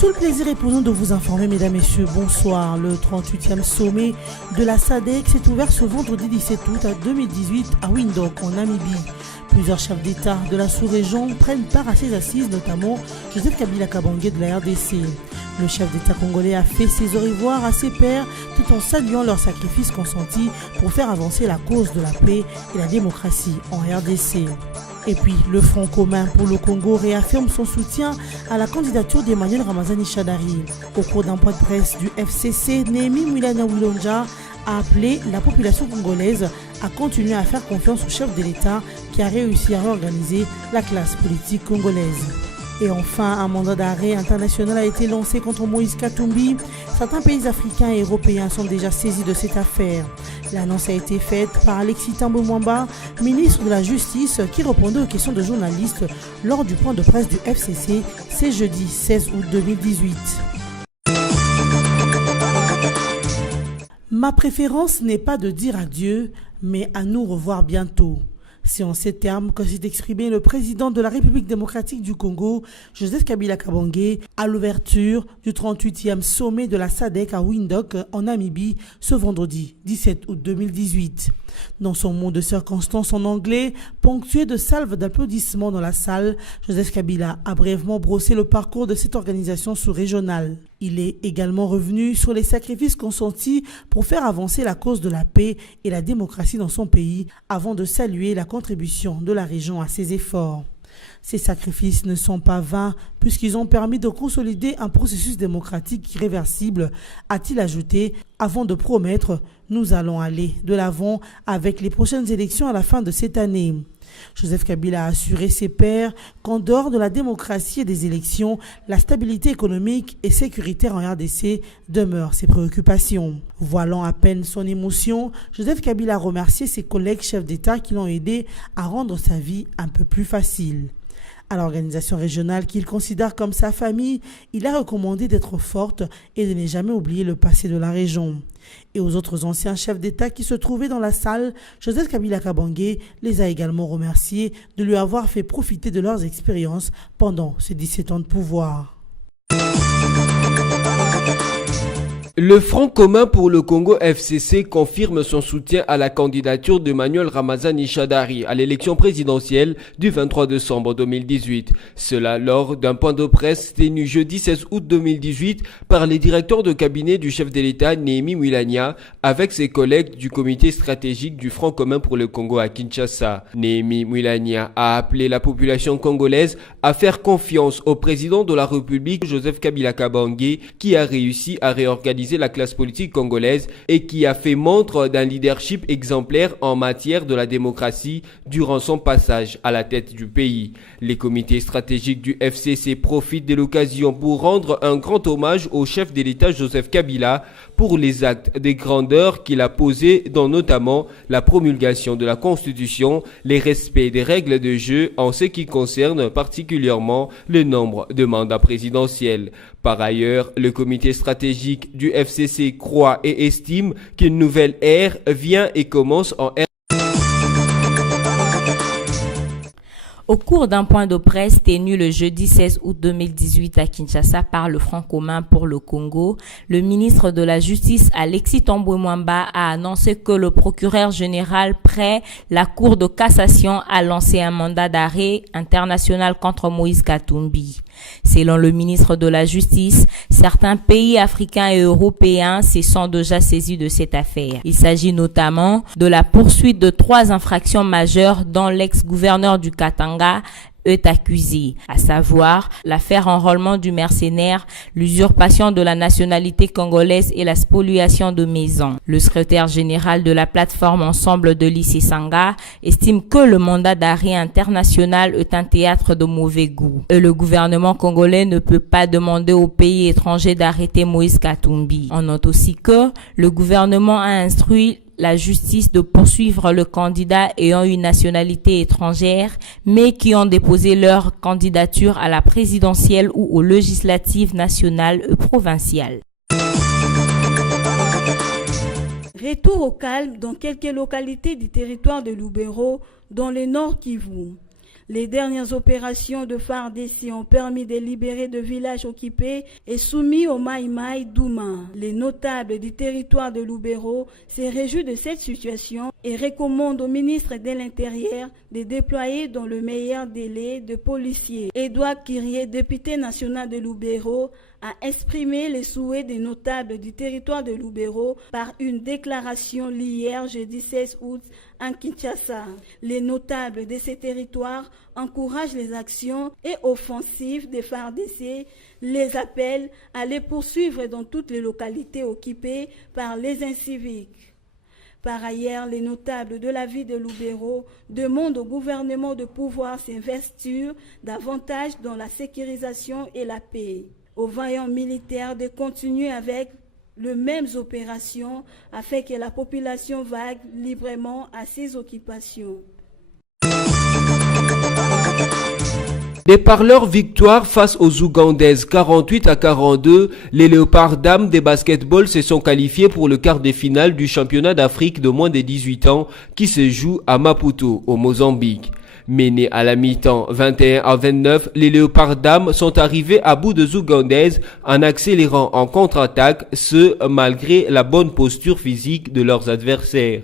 Tout le plaisir est pour nous de vous informer, mesdames, messieurs. Bonsoir. Le 38e sommet de la SADC s'est ouvert ce vendredi 17 août 2018 à Windhoek, en Namibie. Plusieurs chefs d'État de la sous-région prennent part à ces assises, notamment Joseph Kabila Kabange de la RDC. Le chef d'État congolais a fait ses au revoir à ses pairs tout en saluant leurs sacrifices consentis pour faire avancer la cause de la paix et la démocratie en RDC. Et puis, le Front commun pour le Congo réaffirme son soutien à la candidature d'Emmanuel Ramazani Shadary. Au cours d'un point de presse du FCC, Némi Mwilanya Wilonja a appelé la population congolaise à continuer à faire confiance au chef de l'État qui a réussi à réorganiser la classe politique congolaise. Et enfin, un mandat d'arrêt international a été lancé contre Moïse Katumbi. Certains pays africains et européens sont déjà saisis de cette affaire. L'annonce a été faite par Alexis Thambwe Mwamba, ministre de la Justice, qui répondait aux questions de journalistes lors du point de presse du FCC, c'est jeudi 16 août 2018. Ma préférence n'est pas de dire adieu, mais à nous revoir bientôt. C'est en ces termes que s'est exprimé le président de la République démocratique du Congo, Joseph Kabila Kabange, à l'ouverture du 38e sommet de la SADC à Windhoek, en Namibie, ce vendredi 17 août 2018. Dans son mot de circonstance en anglais, ponctué de salves d'applaudissements dans la salle, Joseph Kabila a brièvement brossé le parcours de cette organisation sous-régionale. Il est également revenu sur les sacrifices consentis pour faire avancer la cause de la paix et la démocratie dans son pays, avant de saluer la contribution de la région à ces efforts. Ces sacrifices ne sont pas vains puisqu'ils ont permis de consolider un processus démocratique irréversible, a-t-il ajouté, avant de promettre « Nous allons aller de l'avant avec les prochaines élections à la fin de cette année ». Joseph Kabila a assuré ses pairs qu'en dehors de la démocratie et des élections, la stabilité économique et sécuritaire en RDC demeure ses préoccupations. Voilant à peine son émotion, Joseph Kabila a remercié ses collègues chefs d'État qui l'ont aidé à rendre sa vie un peu plus facile. À l'organisation régionale qu'il considère comme sa famille, il a recommandé d'être forte et de ne jamais oublier le passé de la région. Et aux autres anciens chefs d'État qui se trouvaient dans la salle, Joseph Kabila Kabange les a également remerciés de lui avoir fait profiter de leurs expériences pendant ses 17 ans de pouvoir. Le Front commun pour le Congo FCC confirme son soutien à la candidature d'Emmanuel Ramazani Shadary à l'élection présidentielle du 23 décembre 2018. Cela lors d'un point de presse tenu jeudi 16 août 2018 par les directeurs de cabinet du chef de l'État Némi Mwilanya avec ses collègues du comité stratégique du Front commun pour le Congo à Kinshasa. Némi Mwilanya a appelé la population congolaise à faire confiance au président de la République Joseph Kabila Kabange qui a réussi à réorganiser la classe politique congolaise et qui a fait montre d'un leadership exemplaire en matière de la démocratie durant son passage à la tête du pays. Les comités stratégiques du FCC profitent de l'occasion pour rendre un grand hommage au chef de l'État Joseph Kabila pour les actes de grandeur qu'il a posés dans notamment la promulgation de la Constitution, les respects des règles de jeu en ce qui concerne particulièrement le nombre de mandats présidentiels. Par ailleurs, le comité stratégique du FCC croit et estime qu'une nouvelle ère vient et commence en ère. Au cours d'un point de presse tenu le jeudi 16 août 2018 à Kinshasa par le Front commun pour le Congo, le ministre de la Justice Alexis Thambwe Mwamba a annoncé que le procureur général près la Cour de cassation a lancé un mandat d'arrêt international contre Moïse Katumbi. Selon le ministre de la Justice, certains pays africains et européens se sont déjà saisis de cette affaire. Il s'agit notamment de la poursuite de 3 infractions majeures dont l'ex-gouverneur du Katanga est accusé, à savoir l'affaire enrôlement du mercenaire, l'usurpation de la nationalité congolaise et la spoliation de maisons. Le secrétaire général de la plateforme Ensemble de l'Issy Sanga estime que le mandat d'arrêt international est un théâtre de mauvais goût. Et le gouvernement congolais ne peut pas demander aux pays étrangers d'arrêter Moïse Katumbi. On note aussi que le gouvernement a instruit la justice de poursuivre le candidat ayant une nationalité étrangère, mais qui ont déposé leur candidature à la présidentielle ou aux législatives nationales et provinciales. Retour au calme dans quelques localités du territoire de Lubero, dans le nord Kivu. Les dernières opérations de FARDC ont permis de libérer de villages occupés et soumis au Maï-Maï Douma. Les notables du territoire de Lubero se réjouissent de cette situation et recommandent au ministre de l'Intérieur de déployer dans le meilleur délai de policiers. Edouard Kyrie, député national de Lubero, a exprimé les souhaits des notables du territoire de Lubero par une déclaration hier, jeudi 16 août, en Kinshasa. Les notables de ces territoires encouragent les actions et offensives des FARDC, les appellent à les poursuivre dans toutes les localités occupées par les inciviques. Par ailleurs, les notables de la ville de Lubero demandent au gouvernement de pouvoir s'investir davantage dans la sécurisation et la paix. Aux vaillants militaires de continuer avec les mêmes opérations afin que la population vague librement à ses occupations. Par leur victoire face aux Ougandaises 48-42, les Léopards dames des basketball se sont qualifiés pour le quart de finale du championnat d'Afrique de moins de 18 ans qui se joue à Maputo, au Mozambique. Menés à la mi-temps 21-29, les Léopards dames sont arrivés à bout des Ougandaises en accélérant en contre-attaque, ce malgré la bonne posture physique de leurs adversaires.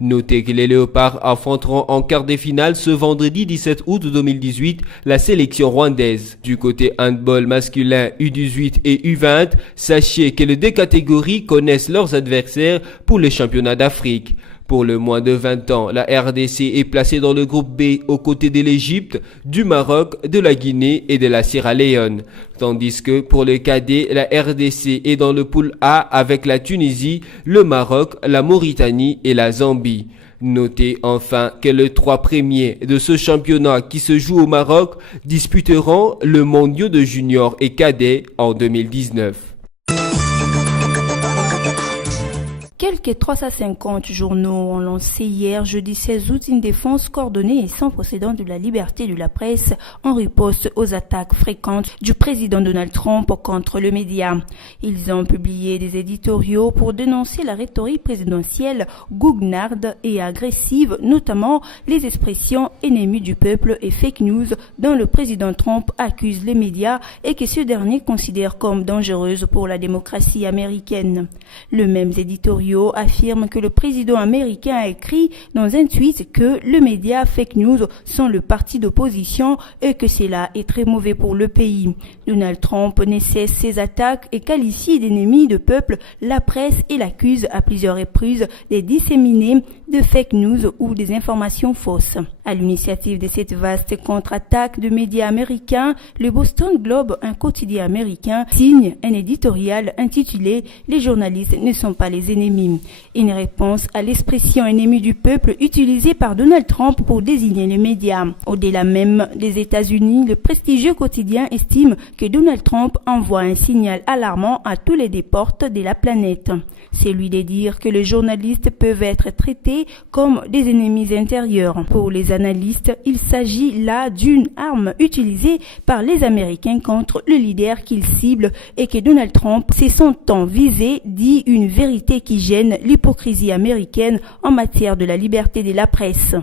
Notez que les Léopards affronteront en quart de finale ce vendredi 17 août 2018 la sélection rwandaise. Du côté handball masculin U18 et U20, sachez que les deux catégories connaissent leurs adversaires pour le championnat d'Afrique. Pour le moins de 20 ans, la RDC est placée dans le groupe B aux côtés de l'Égypte, du Maroc, de la Guinée et de la Sierra Leone. Tandis que pour le cadet, la RDC est dans le pool A avec la Tunisie, le Maroc, la Mauritanie et la Zambie. Notez enfin que les 3 premiers de ce championnat qui se joue au Maroc disputeront le mondial de juniors et cadets en 2019. Quelques 350 journaux ont lancé hier, jeudi 16 août, une défense coordonnée et sans précédent de la liberté de la presse en riposte aux attaques fréquentes du président Donald Trump contre le média. Ils ont publié des éditoriaux pour dénoncer la rhétorique présidentielle goguenarde et agressive, notamment les expressions ennemies du peuple et fake news dont le président Trump accuse les médias et que ce dernier considère comme dangereuses pour la démocratie américaine. Le même éditorial affirme que le président américain a écrit dans un tweet que les médias fake news sont le parti d'opposition et que cela est très mauvais pour le pays. Donald Trump ne cesse ses attaques et qualifie d'ennemis de peuple la presse et l'accuse à plusieurs reprises de disséminer de fake news ou des informations fausses. À l'initiative de cette vaste contre-attaque de médias américains, le Boston Globe, un quotidien américain, signe un éditorial intitulé « Les journalistes ne sont pas les ennemis ». Une réponse à l'expression ennemie du peuple utilisée par Donald Trump pour désigner les médias. Au-delà même des États-Unis, le prestigieux quotidien estime que Donald Trump envoie un signal alarmant à tous les déportes de la planète. C'est lui de dire que les journalistes peuvent être traités comme des ennemis intérieurs. Pour les analystes, il s'agit là d'une arme utilisée par les Américains contre le leader qu'ils ciblent et que Donald Trump, c'est son temps visé, dit une vérité qui gêne l'hypocrisie américaine en matière de la liberté de la presse.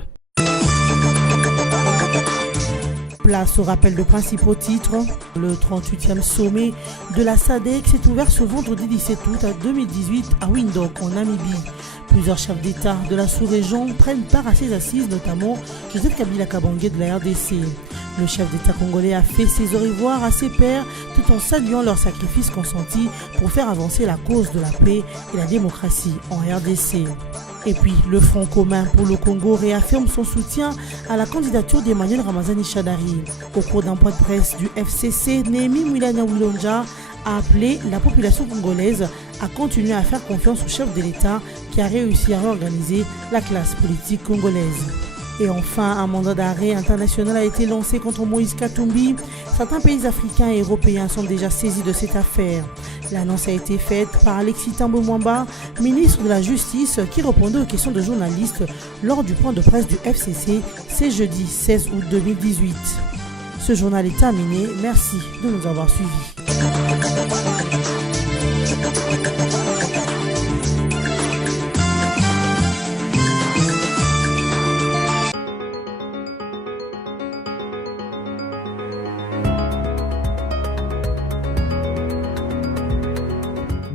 Place au rappel de principaux titres. Le 38e sommet de la SADC s'est ouvert ce vendredi 17 août 2018 à Windhoek, en Namibie. Plusieurs chefs d'État de la sous-région prennent part à ces assises, notamment Joseph Kabila Kabange de la RDC. Le chef d'État congolais a fait ses au revoir à ses pairs tout en saluant leurs sacrifices consentis pour faire avancer la cause de la paix et la démocratie en RDC. Et puis, le Front commun pour le Congo réaffirme son soutien à la candidature d'Emmanuel Ramazani Shadari. Au cours d'un point de presse du FCC, Néhémie Mwilanya Wilonja a appelé la population congolaise à continuer à faire confiance au chef de l'État qui a réussi à réorganiser la classe politique congolaise. Et enfin, un mandat d'arrêt international a été lancé contre Moïse Katumbi. Certains pays africains et européens sont déjà saisis de cette affaire. L'annonce a été faite par Alexis Thambwe Mwamba, ministre de la Justice, qui répondait aux questions de journalistes lors du point de presse du FCC, c'est jeudi 16 août 2018. Ce journal est terminé. Merci de nous avoir suivis.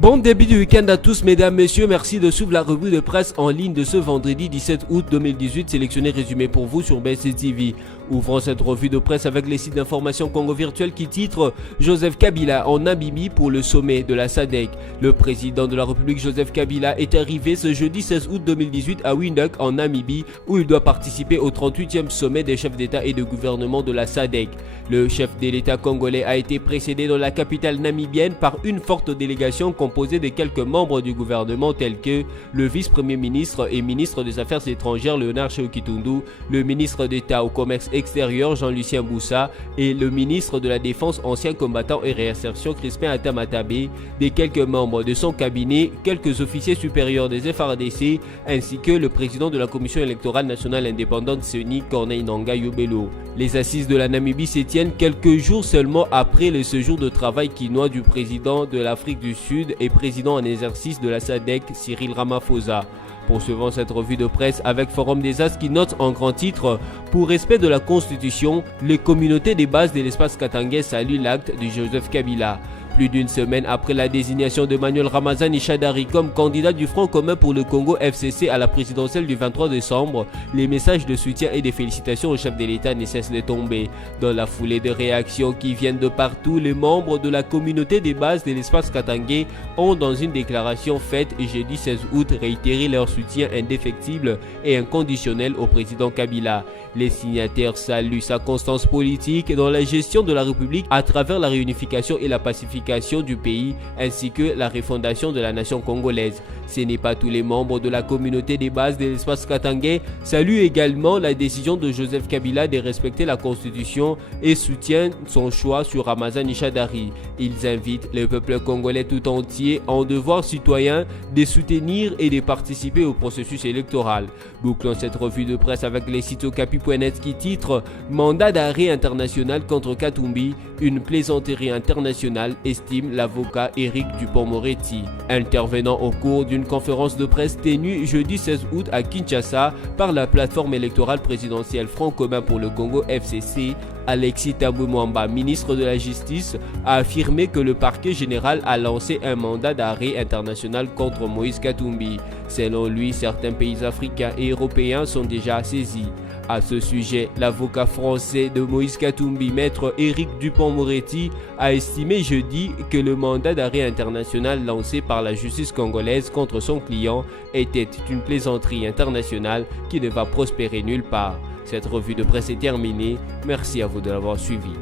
Bon début du week-end à tous, mesdames, messieurs. Merci de suivre la revue de presse en ligne de ce vendredi 17 août 2018. Sélectionné résumé pour vous sur BCTV. Ouvrons cette revue de presse avec les sites d'information Congo Virtuel qui titre Joseph Kabila en Namibie pour le sommet de la SADC. Le président de la République Joseph Kabila est arrivé ce jeudi 16 août 2018 à Windhoek en Namibie où il doit participer au 38e sommet des chefs d'État et de gouvernement de la SADC. Le chef de l'État congolais a été précédé dans la capitale namibienne par une forte délégation composée de quelques membres du gouvernement tels que le vice-premier ministre et ministre des Affaires étrangères Léonard Tsheo-Kitundu, le ministre d'État au commerce extérieur Jean-Lucien Boussa et le ministre de la Défense ancien combattant et réinsertion Crispin Atamatabe, des quelques membres de son cabinet, quelques officiers supérieurs des FARDC ainsi que le président de la Commission électorale nationale indépendante CENI Corneille Nangaa Yobelo. Les assises de la Namibie se tiennent quelques jours seulement après le séjour de travail quinois du président de l'Afrique du Sud et président en exercice de la SADC Cyril Ramaphosa. Poursuivons cette revue de presse avec Forum des As qui note en grand titre « Pour respect de la Constitution, les communautés des bases de l'espace katangais saluent l'acte de Joseph Kabila ». Plus d'une semaine après la désignation de Manuel Ramazani Shadari comme candidat du Front commun pour le Congo FCC à la présidentielle du 23 décembre, les messages de soutien et de félicitations au chef de l'État ne cessent de tomber. Dans la foulée de réactions qui viennent de partout, les membres de la communauté des bases de l'espace katangais ont dans une déclaration faite jeudi 16 août réitéré leur soutien indéfectible et inconditionnel au président Kabila. Les signataires saluent sa constance politique dans la gestion de la République à travers la réunification et la pacification du pays ainsi que la refondation de la nation congolaise. Ce n'est pas tous les membres de la communauté des bases de l'espace katangais saluent également la décision de Joseph Kabila de respecter la constitution et soutiennent son choix sur Ramazani Shadari. Ils invitent le peuple congolais tout entier en devoir citoyen de soutenir et de participer au processus électoral. Bouclons cette revue de presse avec les sites okapi.net qui titre Mandat d'arrêt international contre Katumbi, une plaisanterie internationale, estime l'avocat Éric Dupond-Moretti. Intervenant au cours d'une conférence de presse tenue jeudi 16 août à Kinshasa par la plateforme électorale présidentielle Front commun pour le Congo FCC, Alexis Tambwe Mwamba, ministre de la Justice, a affirmé que le parquet général a lancé un mandat d'arrêt international contre Moïse Katumbi. Selon lui, certains pays africains et européens sont déjà saisis. À ce sujet, l'avocat français de Moïse Katumbi, maître Éric Dupond-Moretti, a estimé jeudi que le mandat d'arrêt international lancé par la justice congolaise contre son client était une plaisanterie internationale qui ne va prospérer nulle part. Cette revue de presse est terminée. Merci à vous de l'avoir suivi.